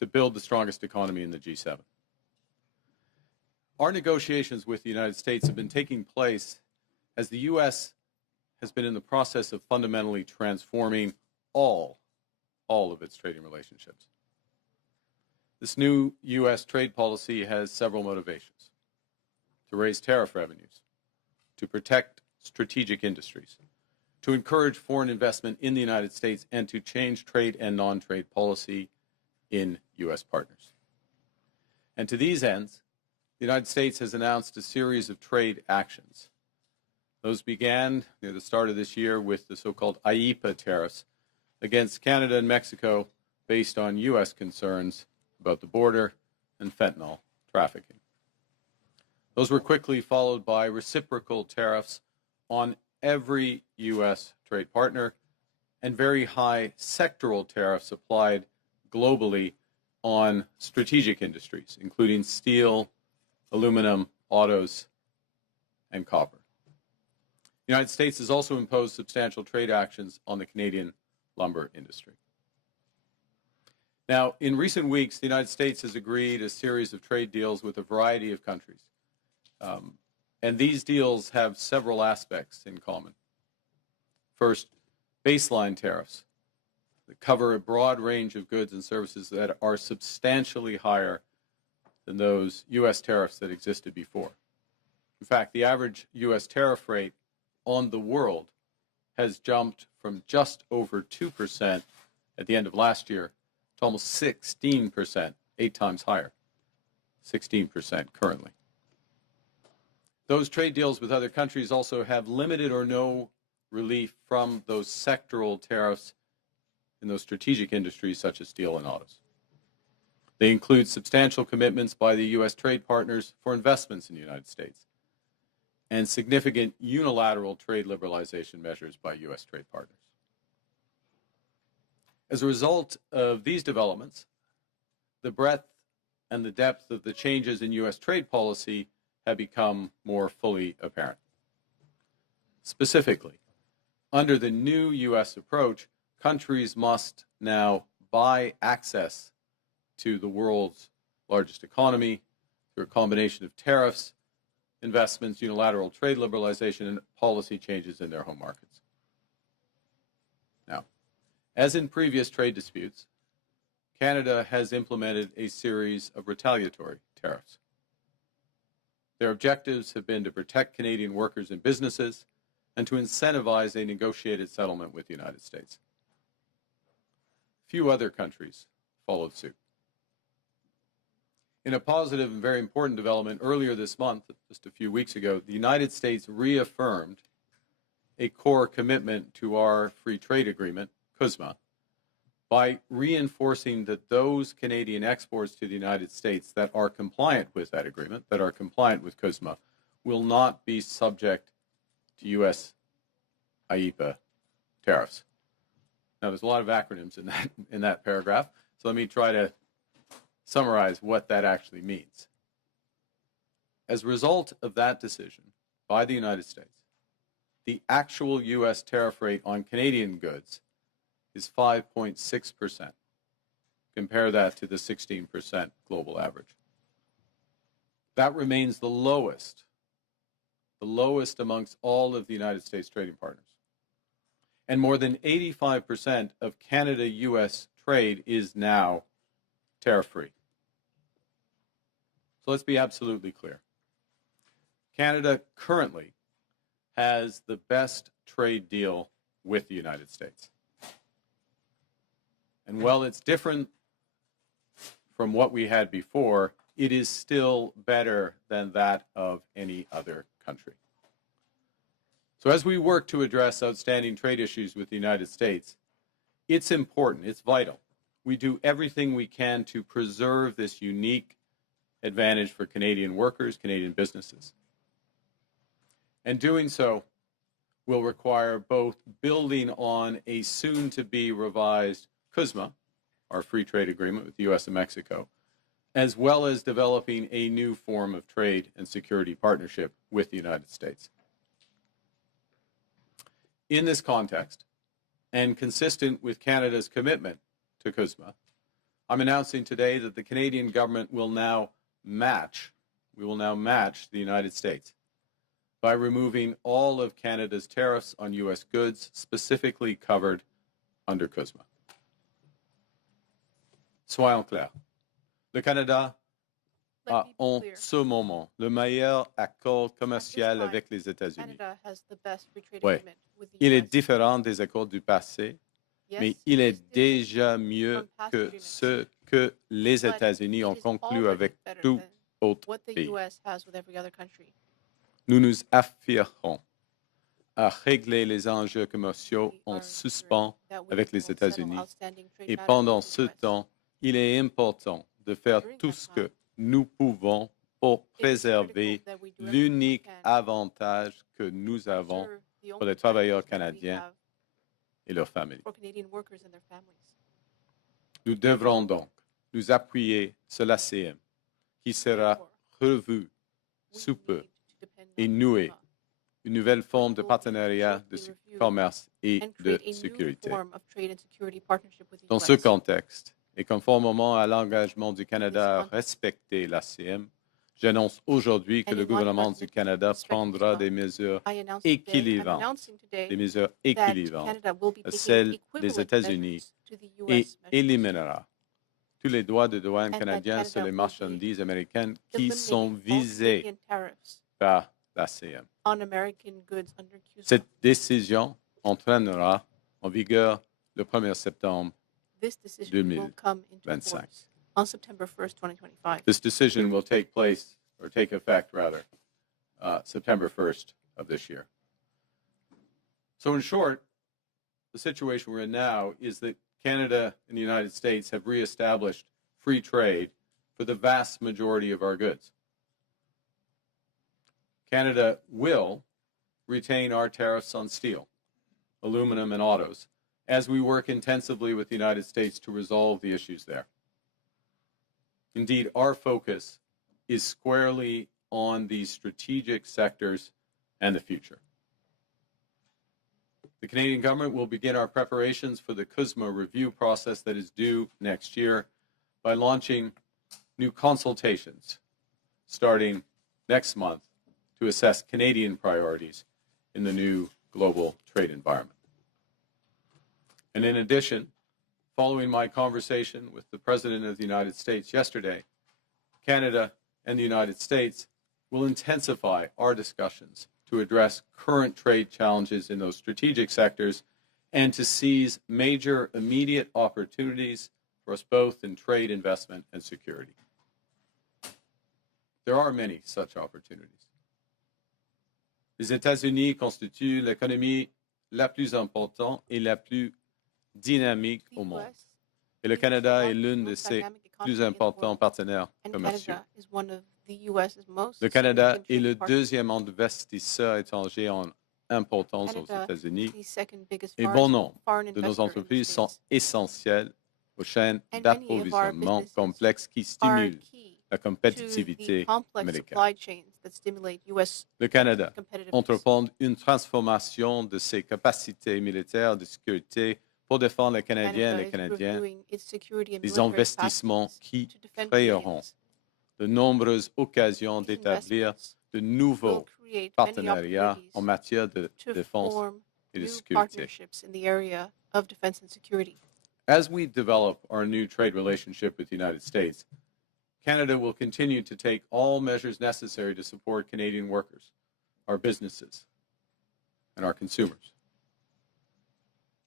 to build the strongest economy in the G7. Our negotiations with the United States have been taking place as the U.S. has been in the process of fundamentally transforming all of its trading relationships. This new U.S. trade policy has several motivations: to raise tariff revenues, to protect strategic industries, to encourage foreign investment in the United States, and to change trade and non-trade policy in U.S. partners. And to these ends, the United States has announced a series of trade actions. Those began near the start of this year with the so-called IEEPA tariffs against Canada and Mexico based on U.S. concerns about the border and fentanyl trafficking. Those were quickly followed by reciprocal tariffs on every U.S. trade partner and very high sectoral tariffs applied globally on strategic industries, including steel, aluminum, autos, and copper. The United States has also imposed substantial trade actions on the Canadian lumber industry. Now, in recent weeks, the United States has agreed a series of trade deals with a variety of countries. And these deals have several aspects in common. First, baseline tariffs that cover a broad range of goods and services that are substantially higher than those U.S. tariffs that existed before. In fact, the average U.S. tariff rate on the world has jumped from just over 2% at the end of last year to almost 16%, 8 times higher, 16% currently. Those trade deals with other countries also have limited or no relief from those sectoral tariffs in those strategic industries such as steel and autos. They include substantial commitments by the U.S. trade partners for investments in the United States and significant unilateral trade liberalization measures by U.S. trade partners. As a result of these developments, the breadth and the depth of the changes in U.S. trade policy have become more fully apparent. Specifically, under the new U.S. approach, countries must now buy access to the world's largest economy through a combination of tariffs, investments, unilateral trade liberalization, and policy changes in their home markets. Now, as in previous trade disputes, Canada has implemented a series of retaliatory tariffs. Their objectives have been to protect Canadian workers and businesses and to incentivize a negotiated settlement with the United States. Few other countries followed suit. In a positive and very important development earlier this month, just a few weeks ago, the United States reaffirmed a core commitment to our free trade agreement, CUSMA, by reinforcing that those Canadian exports to the United States that are compliant with that agreement, that are compliant with CUSMA, will not be subject to U.S. IEEPA tariffs. Now, there's a lot of acronyms in that paragraph, so let me try to summarize what that actually means. As a result of that decision by the United States, the actual U.S. tariff rate on Canadian goods is 5.6%. Compare that to the 16% global average. That remains the lowest amongst all of the United States trading partners. And more than 85% of Canada-U.S. trade is now tariff-free. So let's be absolutely clear. Canada currently has the best trade deal with the United States. And while it's different from what we had before, it is still better than that of any other country. So as we work to address outstanding trade issues with the United States, it's important, it's vital. We do everything we can to preserve this unique advantage for Canadian workers, Canadian businesses. And doing so will require both building on a soon-to-be revised CUSMA, our free trade agreement with the U.S. and Mexico, as well as developing a new form of trade and security partnership with the United States. In this context, and consistent with Canada's commitment to CUSMA, I'm announcing today that the Canadian government will now match the United States by removing all of Canada's tariffs on U.S. goods specifically covered under CUSMA. Soyons clairs, le Canada a en ce moment le meilleur accord commercial avec les États-Unis. Oui, il est différent des accords du passé, mais il est déjà mieux que ce que les États-Unis ont conclu avec tout autre pays. Nous nous affirmons à régler les enjeux commerciaux en suspens avec les États-Unis et pendant ce temps, il est important de faire tout ce que nous pouvons pour préserver l'unique avantage que nous avons pour les travailleurs canadiens et leurs familles. Nous devrons donc nous appuyer sur l'ACM qui sera revu sous peu et nouer une nouvelle forme de partenariat de commerce et de sécurité. Dans ce contexte, et conformément à l'engagement du Canada à respecter l'ACM, j'annonce aujourd'hui que le gouvernement du Canada prendra des mesures équilibrantes à celles des États-Unis et éliminera tous les droits de douane canadiens sur les marchandises américaines qui sont visées par l'ACM. Cette décision entraînera en vigueur le 1er septembre 2025. This decision will take place, or take effect rather, September 1st of this year. So in short, the situation we're in now is that Canada and the United States have reestablished free trade for the vast majority of our goods. Canada will retain our tariffs on steel, aluminum, and autos as we work intensively with the United States to resolve the issues there. Indeed, our focus is squarely on these strategic sectors and the future. The Canadian government will begin our preparations for the CUSMA review process that is due next year by launching new consultations starting next month to assess Canadian priorities in the new global trade environment. And in addition, following my conversation with the President of the United States yesterday, Canada and the United States will intensify our discussions to address current trade challenges in those strategic sectors and to seize major immediate opportunities for us both in trade, investment, and security. There are many such opportunities. Les États-Unis constituent l'économie la plus importante et la plus dynamique au monde. Et le Canada est l'un de ses plus importants partenaires commerciaux. Le Canada est le deuxième investisseur étranger en importance aux États-Unis et bon nombre de nos entreprises sont essentielles aux chaînes d'approvisionnement complexes qui stimulent la compétitivité américaine. Le Canada entreprend une transformation de ses capacités militaires de sécurité pour défendre les Canadiens et les Canadiens, des investissements qui créeront de nombreuses occasions d'établir de nouveaux partenariats en matière de défense et de sécurité. As we develop our new trade relationship with the United States, Canada will continue to take all measures necessary to support Canadian workers, our businesses, and our consumers.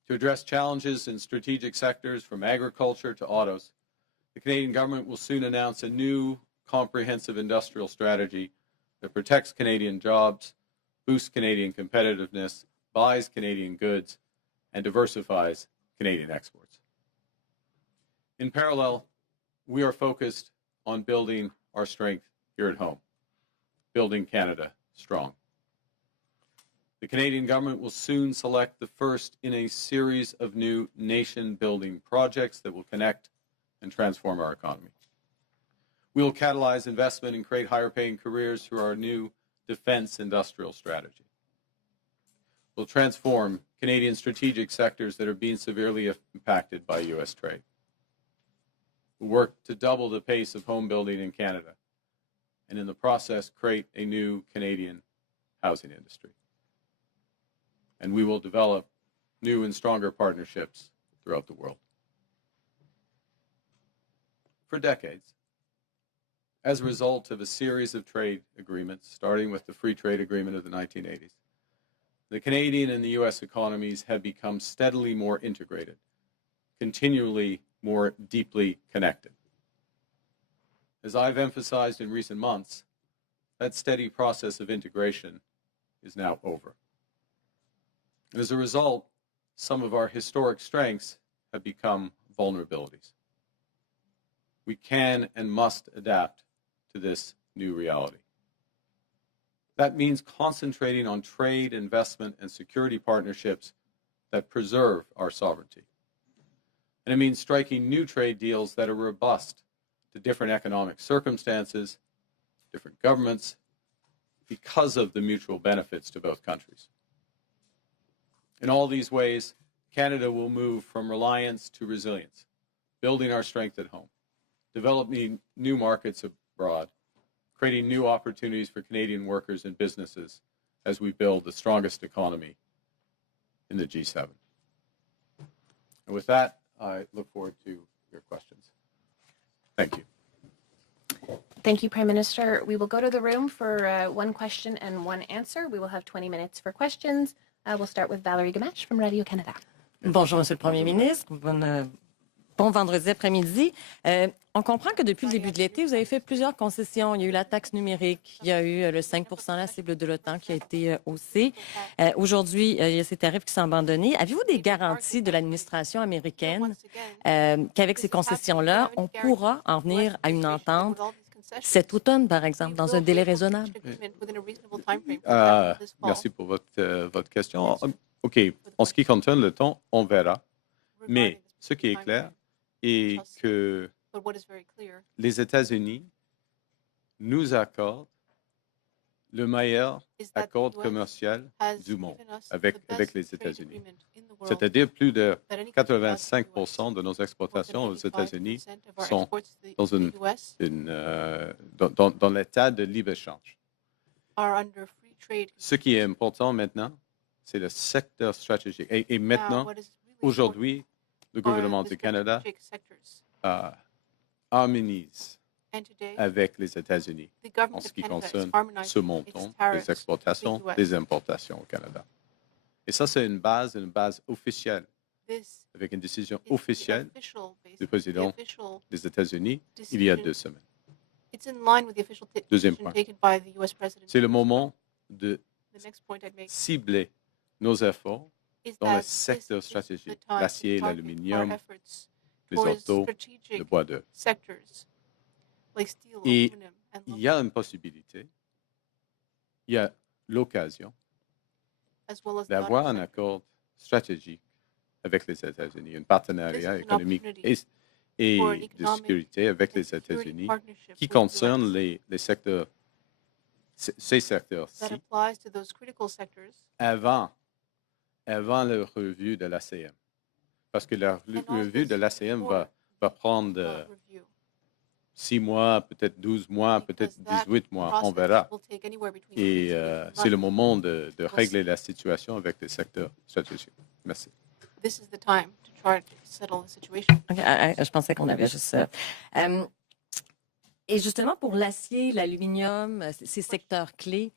To address challenges in strategic sectors from agriculture to autos, the Canadian government will soon announce a new comprehensive industrial strategy that protects Canadian jobs, boosts Canadian competitiveness, buys Canadian goods, and diversifies Canadian exports. In parallel, we are focused on building our strength here at home, building Canada strong. The Canadian government will soon select the first in a series of new nation-building projects that will connect and transform our economy. We will catalyze investment and create higher-paying careers through our new defense industrial strategy. We'll transform Canadian strategic sectors that are being severely impacted by U.S. trade. We work to double the pace of home building in Canada, and in the process, create a new Canadian housing industry. And we will develop new and stronger partnerships throughout the world. For decades, as a result of a series of trade agreements, starting with the Free Trade Agreement of the 1980s, the Canadian and the U.S. economies have become steadily more integrated, continually more deeply connected. As I've emphasized in recent months, that steady process of integration is now over. And as a result, some of our historic strengths have become vulnerabilities. We can and must adapt to this new reality. That means concentrating on trade, investment, and security partnerships that preserve our sovereignty. And it means striking new trade deals that are robust to different economic circumstances, different governments, because of the mutual benefits to both countries. In all these ways, Canada will move from reliance to resilience, building our strength at home, developing new markets abroad, creating new opportunities for Canadian workers and businesses as we build the strongest economy in the G7. And with that, I look forward to your questions. Thank you. Thank you, Prime Minister. We will go to the room for one question and one answer. We will have 20 minutes for questions. We'll start with Valérie Gamache from Radio-Canada. Bonjour, Monsieur le Premier ministre. Bon vendredi après-midi. On comprend que depuis le début de l'été, vous avez fait plusieurs concessions. Il y a eu la taxe numérique, il y a eu le 5 % la cible de l'OTAN qui a été haussée. Aujourd'hui, il y a ces tarifs qui sont abandonnés. Avez-vous des garanties de l'administration américaine qu'avec ces concessions-là, on pourra en venir à une entente cet automne, par exemple, dans un délai raisonnable? Merci pour votre question. OK, en ce qui concerne le temps, on verra. Mais ce qui est clair est que les États-Unis nous accordent le meilleur accord commercial du monde avec les États-Unis. C'est-à-dire plus de 85 % de nos exportations aux États-Unis sont dans l'état de libre-échange. Ce qui est important maintenant, c'est le secteur stratégique. Et maintenant, aujourd'hui, le gouvernement du Canada harmonise avec les États-Unis en ce qui concerne ce montant des exportations, des importations au Canada. Et ça, c'est une base officielle, avec une décision officielle du président des États-Unis il y a 2 semaines. Deuxième point, c'est le moment de cibler nos efforts dans le secteur stratégique, l'acier, l'aluminium, les autos, le bois d'œuvre. Et il y a une possibilité, il y a l'occasion d'avoir un accord stratégique avec les États-Unis, un partenariat économique et de sécurité avec les États-Unis qui concerne les secteurs, ces secteurs-ci, avant la revue de l'ACM. Parce que la revue de l'ACM va prendre 6 mois, peut-être 12 mois, peut-être 18 mois, on verra. Et c'est le moment de régler la situation avec les secteurs stratégiques. Merci. Je pensais qu'on avait juste ça. Et justement, pour l'acier, l'aluminium, ces secteurs clés,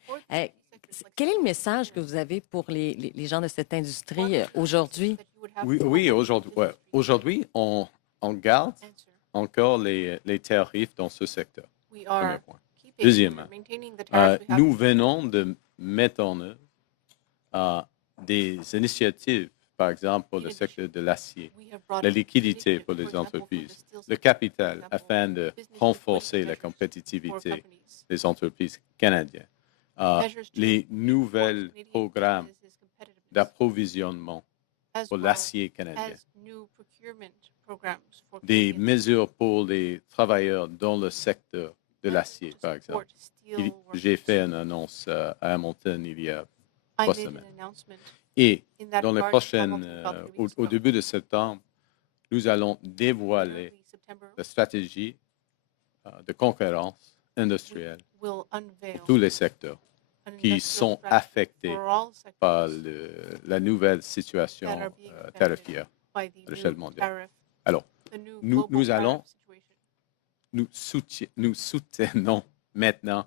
quel est le message que vous avez pour les gens de cette industrie aujourd'hui? Oui, aujourd'hui, on garde encore les tarifs dans ce secteur. Premier point. Deuxièmement, nous venons de mettre en œuvre des initiatives, par exemple pour le secteur de l'acier, la liquidité pour les entreprises, le capital afin de renforcer la compétitivité des entreprises canadiennes, les nouveaux programmes d'approvisionnement pour l'acier canadien, des mesures pour les travailleurs dans le secteur de l'acier, par exemple. J'ai fait une annonce à Hamilton il y a 3 semaines. Et dans les prochaines, au début de septembre, nous allons dévoiler la stratégie de concurrence industrielle will pour unveil tous les secteurs an qui industrial sont strategy affectés for all par sectors la nouvelle that situation are being affected tarifaire by the à l'échelle new mondiale. tariff, Alors, the new nous global allons tariff situation. nous soutenons maintenant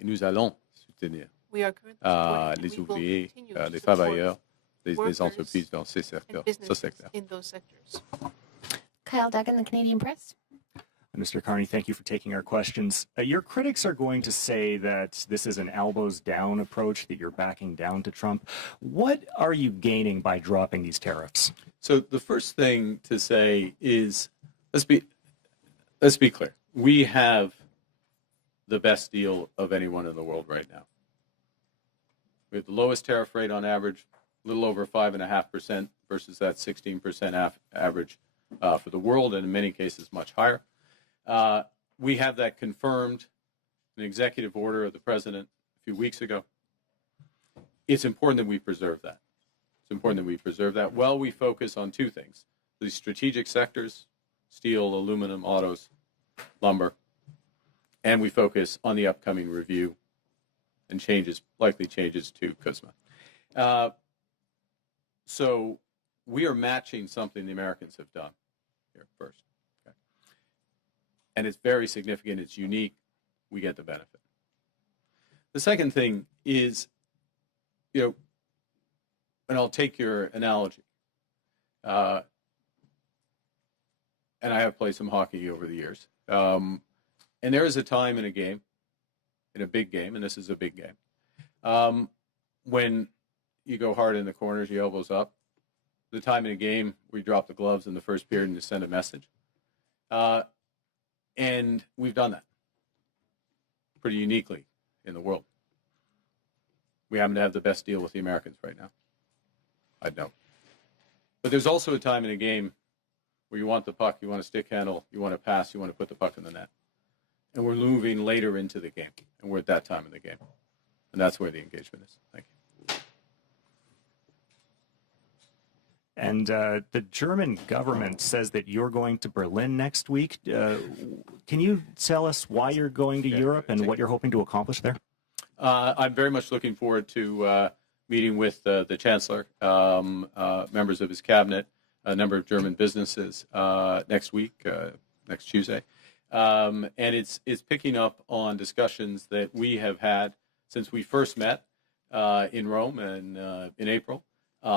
et nous allons soutenir We are currently supporting and les we will ouvriers, continue to les support travailleurs, les workers entreprises dans ces and secteurs. businesses in those sectors. Kyle Duggan, the Canadian Press. Mr. Carney, thank you for taking our questions. Your critics are going to say that this is an elbows down approach, that you're backing down to Trump. What are you gaining by dropping these tariffs? So the first thing to say is, let's be clear. We have the best deal of anyone in the world right now. We have the lowest tariff rate on average, a little over 5.5% versus that 16% average for the world, and in many cases much higher. We have that confirmed in an executive order of the president a few weeks ago. It's important that we preserve that. It's important that we preserve that while we focus on two things: the strategic sectors, steel, aluminum, autos, lumber, and we focus on the upcoming review and likely changes to CUSMA. So we are matching something the Americans have done here first. Okay? And it's very significant. It's unique. We get the benefit. The second thing is, and I'll take your analogy. And I have played some hockey over the years. And there is a time in a game, in a big game, and this is a big game, when you go hard in the corners, your elbows up. The time in a game where you drop the gloves in the first period and you send a message. And we've done that pretty uniquely in the world. We happen to have the best deal with the Americans right now. I know. But there's also a time in a game where you want the puck, you want a stick handle, you want to pass, you want to put the puck in the net. And we're moving later into the game, and we're at that time in the game. And that's where the engagement is. Thank you. And the German government says that you're going to Berlin next week. Can you tell us why you're going to Europe and what you're hoping to accomplish there? I'm very much looking forward to meeting with the Chancellor, members of his cabinet, a number of German businesses next week, next Tuesday. And it's picking up on discussions that we have had since we first met in Rome and in April,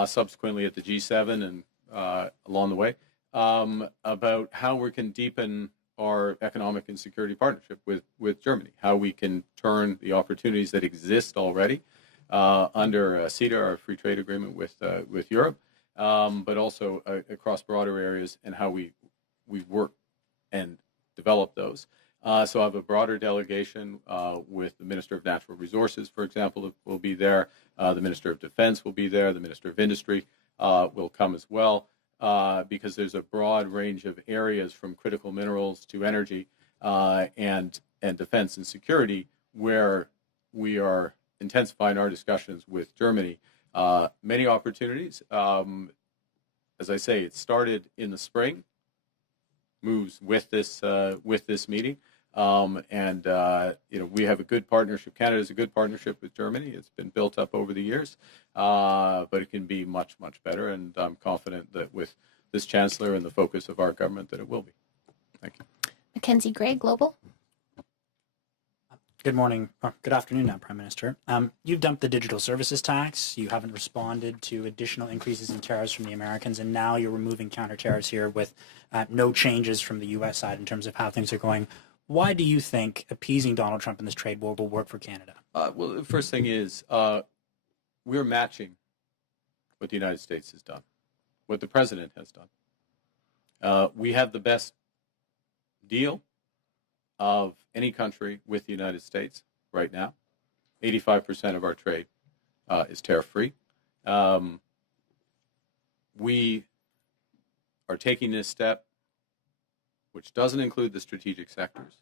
subsequently at the G7 and along the way, about how we can deepen our economic and security partnership with Germany, how we can turn the opportunities that exist already under CETA, our free trade agreement with Europe, but also across broader areas, and how we work and develop those. So I have a broader delegation with the Minister of Natural Resources, for example, will be there. The Minister of Defense will be there. The Minister of Industry will come as well, because there's a broad range of areas from critical minerals to energy and defense and security where we are intensifying our discussions with Germany. Many opportunities. As I say, it started in the spring, moves with this meeting. And we have a good partnership. Canada has a good partnership with Germany. It's been built up over the years, but it can be much, much better. And I'm confident that with this Chancellor and the focus of our government that it will be. Thank you. Mackenzie Gray, Global. Good morning, or good afternoon now, Prime Minister. You've dumped the digital services tax. You haven't responded to additional increases in tariffs from the Americans, and now you're removing counter tariffs here with no changes from the U.S. side in terms of how things are going. Why do you think appeasing Donald Trump in this trade war will work for Canada? Well, the first thing is we're matching what the United States has done, what the President has done. We have the best deal of any country with the United States right now. 85% of our trade is tariff-free. We are taking this step, which doesn't include the strategic sectors,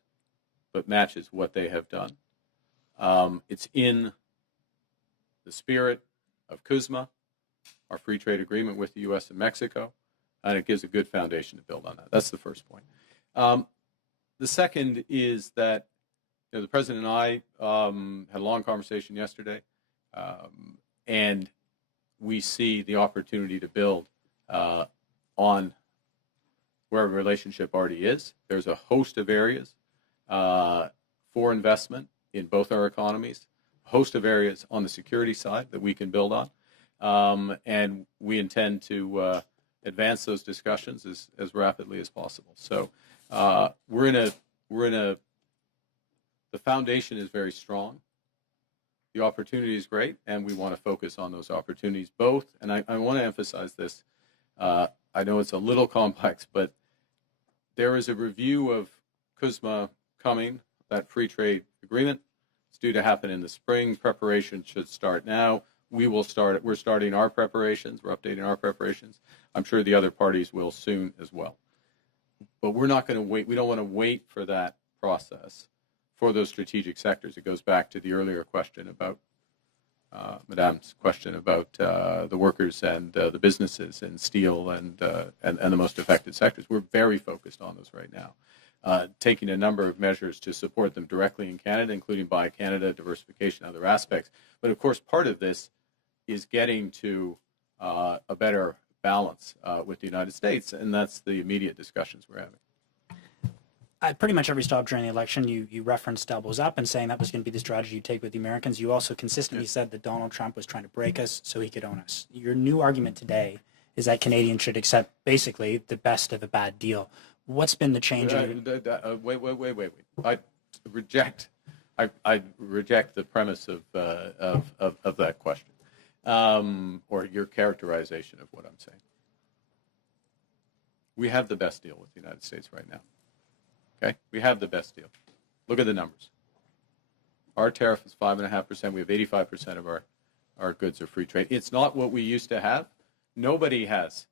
but matches what they have done. It's in the spirit of CUSMA, our free trade agreement with the U.S. and Mexico, and it gives a good foundation to build on that. That's the first point. The second is that the president and I had a long conversation yesterday, and we see the opportunity to build on where our relationship already is. There's a host of areas for investment in both our economies, a host of areas on the security side that we can build on, and we intend to advance those discussions as rapidly as possible. So the foundation is very strong. The opportunity is great, and we want to focus on those opportunities both. And I want to emphasize this. I know it's a little complex, but there is a review of CUSMA coming, that free trade agreement. It's due to happen in the spring. Preparation should start now. We're starting our preparations. We're updating our preparations. I'm sure the other parties will soon as well. But we're not going to wait. We don't want to wait for that process for those strategic sectors. It goes back to the earlier question about Madame's question about the workers and the businesses in steel and the most affected sectors. We're very focused on those right now, taking a number of measures to support them directly in Canada, including Buy Canada, diversification, other aspects. But of course, part of this is getting to a better balance with the United States, and that's the immediate discussions we're having. At pretty much every stop during the election, you referenced elbows up and saying that was going to be the strategy you take with the Americans. You also consistently said that Donald Trump was trying to break us so he could own us. Your new argument today is that Canadians should accept basically the best of a bad deal. What's been the change? Wait. I reject the premise of that question, or your characterization of what I'm saying. We have the best deal with the United States right now. Okay, we have the best deal. Look at the numbers. Our tariff is 5.5%. We have 85% of our goods are free trade. It's not what we used to have. Nobody has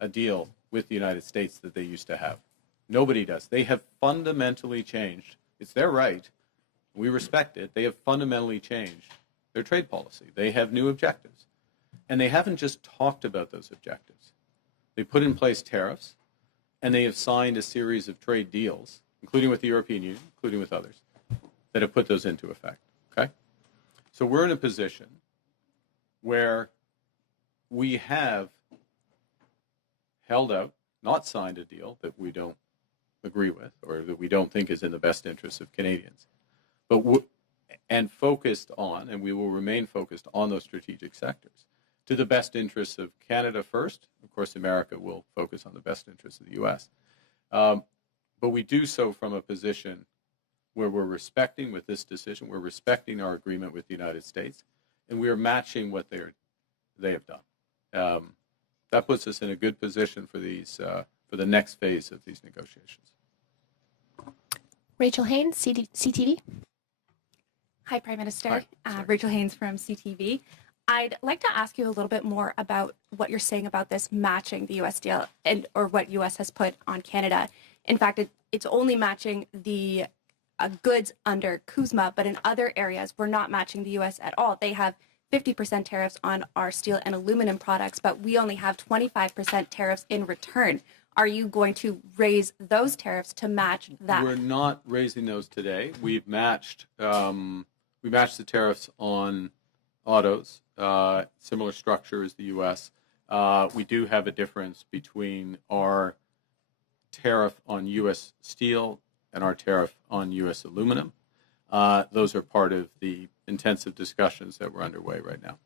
a deal with the United States that they used to have. Nobody does. They have fundamentally changed. It's their right. We respect it. They have fundamentally changed their trade policy. They have new objectives. And they haven't just talked about those objectives. They put in place tariffs, and they have signed a series of trade deals, including with the European Union, including with others, that have put those into effect. Okay? So we're in a position where we have held out, not signed a deal that we don't agree with or that we don't think is in the best interests of Canadians, and focused on, and we will remain focused on those strategic sectors to the best interests of Canada first. Of course, America will focus on the best interests of the U.S. But we do so from a position where we're respecting, with this decision, we're respecting our agreement with the United States, and we are matching what they have done. That puts us in a good position for the next phase of these negotiations. Rachel Haynes, CTV. Hi, Prime Minister. Hi. Rachel Haynes from CTV. I'd like to ask you a little bit more about what you're saying about this matching the U.S. deal or what U.S. has put on Canada. In fact, it's only matching the goods under CUSMA, but in other areas, we're not matching the U.S. at all. They have 50% tariffs on our steel and aluminum products, but we only have 25% tariffs in return. Are you going to raise those tariffs to match that? We're not raising those today. We've matched the tariffs on autos, similar structure as the U.S. We do have a difference between our tariff on U.S. steel and our tariff on U.S. aluminum. Those are part of the intensive discussions that we're underway right now.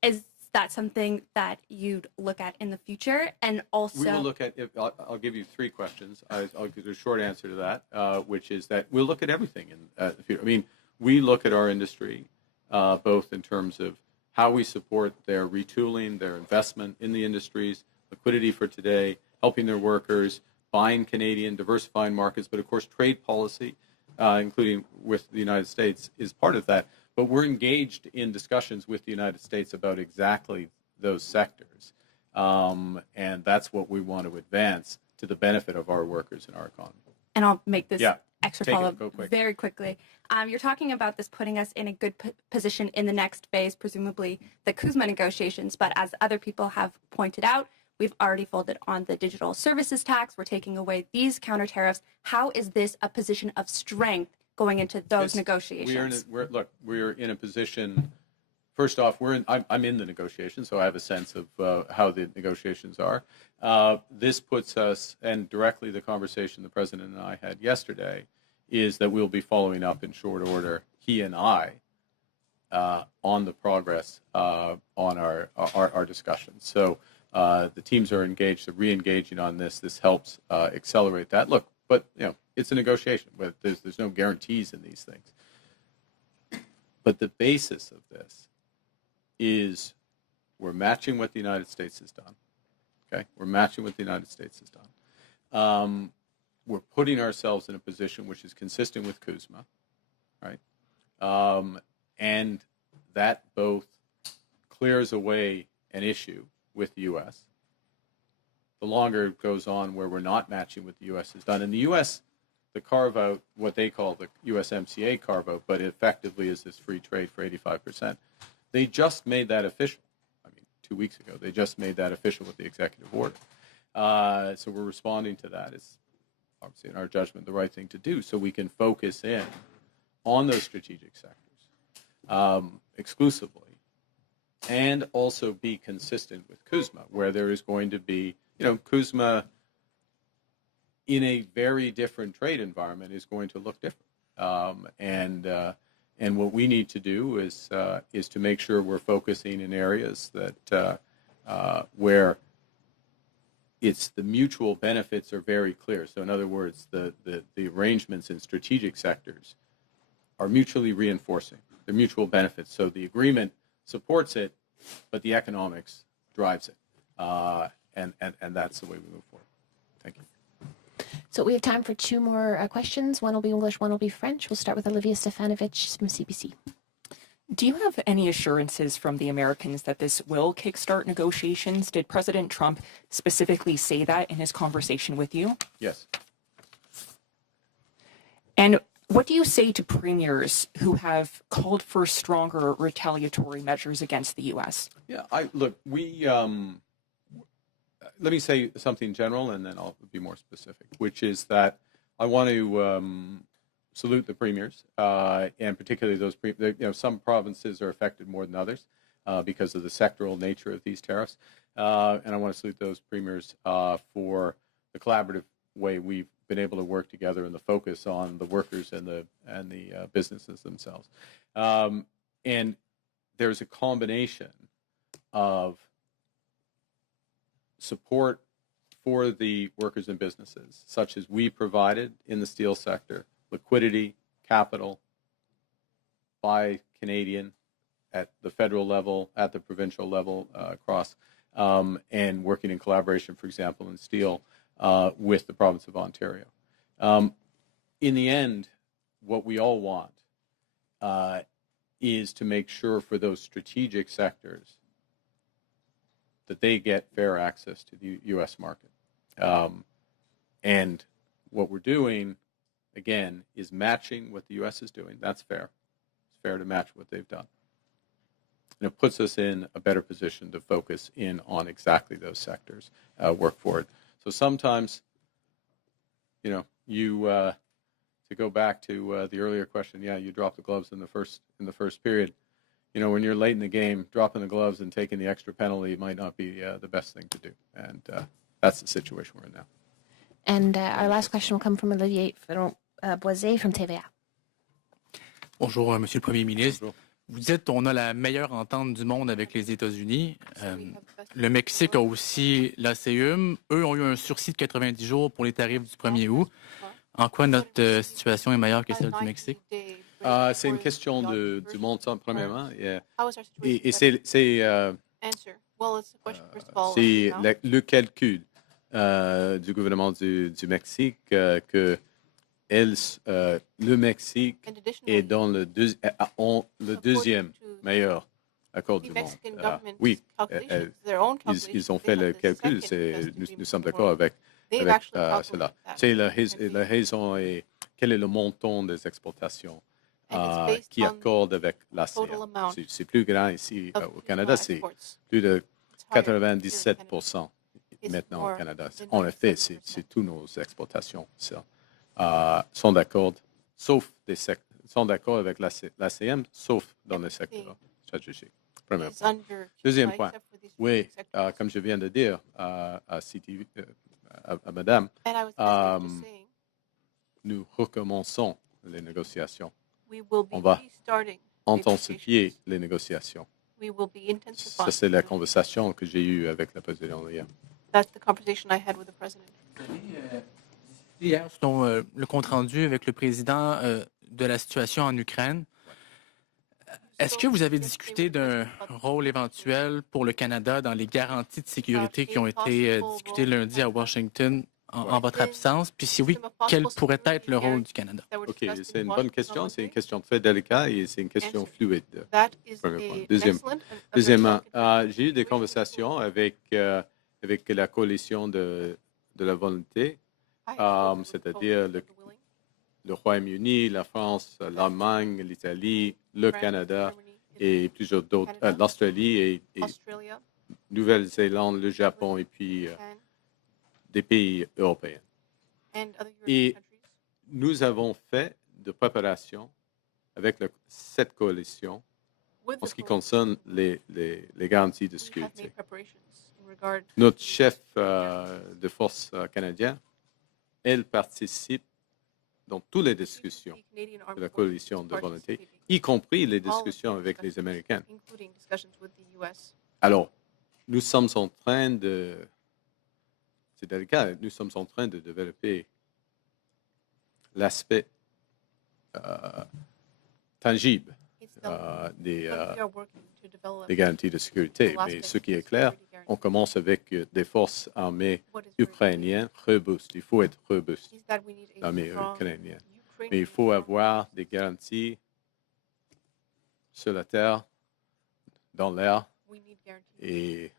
Is that something that you'd look at in the future? And also, we will look at. I'll give you three questions. I'll give you a short answer to that, which is that we'll look at everything in the future. I mean, we look at our industry both in terms of how we support their retooling, their investment in the industries, liquidity for today, helping their workers, buying Canadian, diversifying markets, but of course trade policy, including with the United States, is part of that. But we're engaged in discussions with the United States about exactly those sectors. And that's what we want to advance to the benefit of our workers and our economy. And I'll make this extra Take it. follow-up Go quick. very quickly. You're talking about this putting us in a good position in the next phase, presumably the CUSMA negotiations. But as other people have pointed out, We've already folded on the digital services tax. We're taking away these counter tariffs. How is this a position of strength going into those negotiations? We're in a position. First off, I'm in the negotiations, so I have a sense of how the negotiations are. This puts us, and directly the conversation the President and I had yesterday, is that we'll be following up in short order, he and I, on the progress on our discussions. So the teams are engaged, they're re-engaging on this. This helps accelerate that. Look, but it's a negotiation. But there's no guarantees in these things. But the basis of this is we're matching what the United States has done. Okay, we're matching what the United States has done. We're putting ourselves in a position which is consistent with CUSMA, right? And that both clears away an issue with the U.S. The longer it goes on where we're not matching what the U.S. has done. And the U.S., the carve-out, what they call the USMCA carve-out, but effectively is this free trade for 85%. They just made that official. 2 weeks ago, they just made that official with the executive order. So we're responding to that. It's obviously, in our judgment, the right thing to do so we can focus in on those strategic sectors exclusively and also be consistent with CUSMA, where there is going to be, CUSMA in a very different trade environment is going to look different. And what we need to do is to make sure we're focusing in areas that where it's the mutual benefits are very clear. So in other words, the arrangements in strategic sectors are mutually reinforcing. They're mutual benefits. So the agreement supports it, but the economics drives it. And that's the way we move forward. Thank you. So we have time for two more questions. One will be English, one will be French. We'll start with Olivia Stefanovic from CBC. Do you have any assurances from the Americans that this will kickstart negotiations? Did President Trump specifically say that in his conversation with you? Yes. And what do you say to premiers who have called for stronger retaliatory measures against the U.S.? Yeah, let me say something general, and then I'll be more specific, which is that I want to salute the premiers, and particularly those, some provinces are affected more than others because of the sectoral nature of these tariffs. And I want to salute those premiers for the collaborative way we've been able to work together and the focus on the workers and the businesses themselves. And there's a combination of support for the workers and businesses, such as we provided in the steel sector, liquidity, capital, by Canadian at the federal level, at the provincial level, across, and working in collaboration, for example, in steel with the province of Ontario. In the end, what we all want is to make sure for those strategic sectors that they get fair access to the U.S. market. And what we're doing, again, is matching what the U.S. is doing. That's fair. It's fair to match what they've done. And it puts us in a better position to focus in on exactly those sectors, work for it. So sometimes, to go back to the earlier question, you drop the gloves in the first period. When you're late in the game, dropping the gloves and taking the extra penalty might not be the best thing to do. And that's the situation we're in now. And our last question will come from Olivier Boisé from TVA. Bonjour, Monsieur le Premier ministre. Bonjour. Vous dites on a la meilleure entente du monde avec les États-Unis. Le Mexique a aussi l'ACUM. Eux ont eu un sursis de 90 jours pour les tarifs du 1er août. En quoi notre situation est meilleure que celle du Mexique? C'est une question du montant, premièrement. Et c'est le calcul du gouvernement du Mexique que le Mexique est dans le deuxième meilleur accord du monde. Oui, ils ont fait le calcul. Nous sommes d'accord avec cela. C'est la raison et quel est le montant des exportations qui accorde avec l'ASEAN. C'est plus grand ici au Canada, c'est plus de 97% maintenant au Canada. En effet, c'est tous nos exportations sont d'accord, sont d'accord avec l'ACM, sauf dans les secteurs stratégiques. Premier point. Deuxième point. Oui, comme je viens de dire à Madame, nous recommençons les négociations. On va intensifier les négociations. Ça, c'est la conversation que j'ai eue avec le président hier. That's the conversation I had with the president. Hier, sur le compte-rendu avec le président de la situation en Ukraine, est-ce que vous avez discuté d'un rôle éventuel pour le Canada dans les garanties de sécurité qui ont été discutées lundi à Washington en votre absence? Puis si oui, quel pourrait être le rôle du Canada? OK, c'est une bonne question. C'est une question très délicate et c'est une question fluide. Premier point. Deuxièmement, j'ai eu des conversations avec la coalition de la volonté, c'est-à-dire le Royaume-Uni, la France, l'Allemagne, l'Italie, le Canada et plusieurs d'autres, l'Australie et Nouvelle-Zélande, le Japon et puis des pays européens. Et nous avons fait de préparation avec cette coalition en ce qui concerne les garanties de sécurité. Notre chef de force canadien, elle participe dans toutes les discussions de la coalition de volonté, y compris les discussions avec les Américains. Alors, nous sommes en train de... C'est délicat, nous sommes en train de développer l'aspect tangible des garanties de sécurité. Mais ce qui est clair, on commence avec des forces armées ukrainiennes robustes. Il faut être robuste, l'armée ukrainienne. Mais il faut avoir des garanties sur la terre, dans l'air et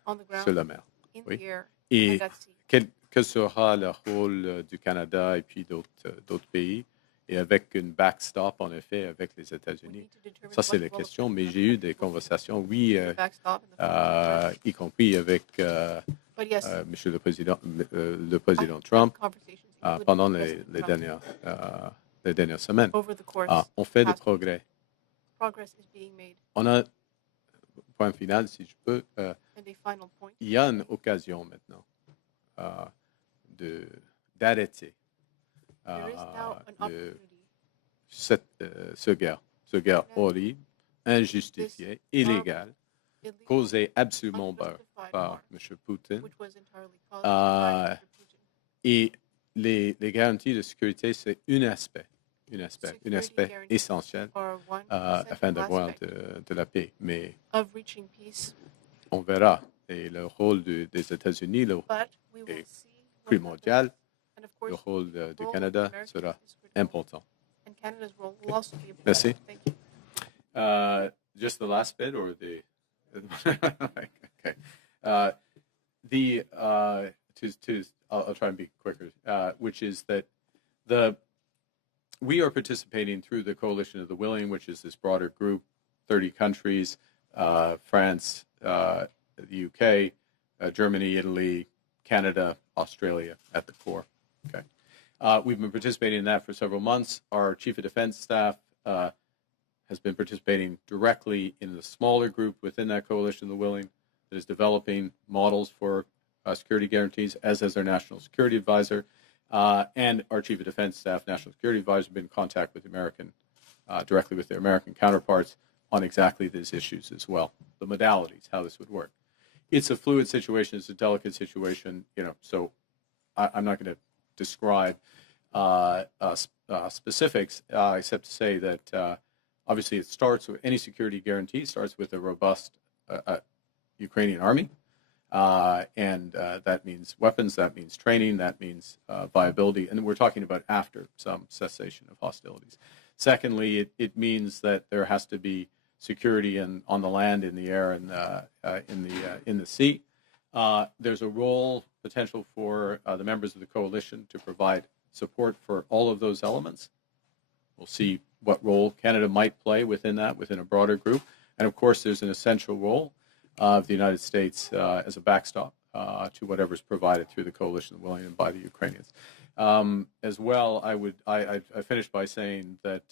sur la mer. Oui. Et quel sera le rôle du Canada et puis d'autres pays? Et avec une backstop, en effet, avec les États-Unis. Ça, c'est la question. Mais j'ai eu des conversations, oui, y compris avec Monsieur le Président Trump pendant les dernières semaines. On fait des progrès. On a, point final, si je peux, il y a une occasion maintenant d'arrêter ce guerre horrible, injustifiée, illégale, causée absolument par M. Poutine. Et les garanties de sécurité, c'est un aspect essentiel afin d'avoir de la paix. Mais on verra. Et le rôle des États-Unis est primordial. Le rôle du Canada sera important. Okay. Merci. Just the last bit or the... okay. I'll try and be quicker, which is that we are participating through the Coalition of the Willing, which is this broader group, 30 countries, France, the UK, Germany, Italy, Canada, Australia at the core. Okay. We've been participating in that for several months. Our Chief of Defense Staff has been participating directly in the smaller group within that Coalition of the Willing that is developing models for security guarantees, as has our National Security Advisor. And our Chief of Defense Staff, National Security Advisor, have been in contact with directly with their American counterparts on exactly these issues as well, the modalities, how this would work. It's a fluid situation. It's a delicate situation, so I'm not going to describe specifics, except to say that obviously it starts with any security guarantee starts with a robust Ukrainian army, and that means weapons, that means training, that means viability, and we're talking about after some cessation of hostilities. Secondly, it means that there has to be security on the land, in the air, and in the sea. There's a role potential for the members of the coalition to provide support for all of those elements. We'll see what role Canada might play within a broader group. And of course, there's an essential role of the United States as a backstop to whatever's provided through the coalition willing and by the Ukrainians. As well, I finished by saying that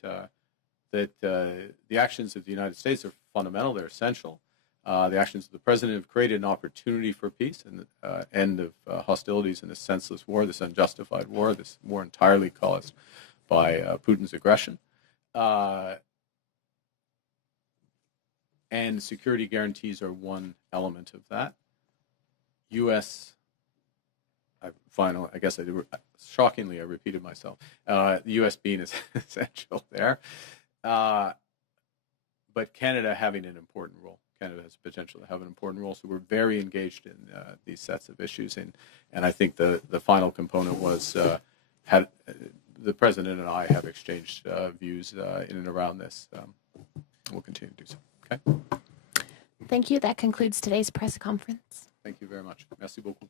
the actions of the United States are fundamental, they're essential. The actions of the president have created an opportunity for peace and the end of hostilities in this senseless war, this unjustified war, this war entirely caused by Putin's aggression. And security guarantees are one element of that. Shockingly, I repeated myself. The U.S. being essential there. But Canada having an important role. Canada has the potential to have an important role. So we're very engaged in these sets of issues. And I think the final component was the President and I have exchanged views in and around this. We'll continue to do so. Okay? Thank you. That concludes today's press conference. Thank you very much. Merci beaucoup.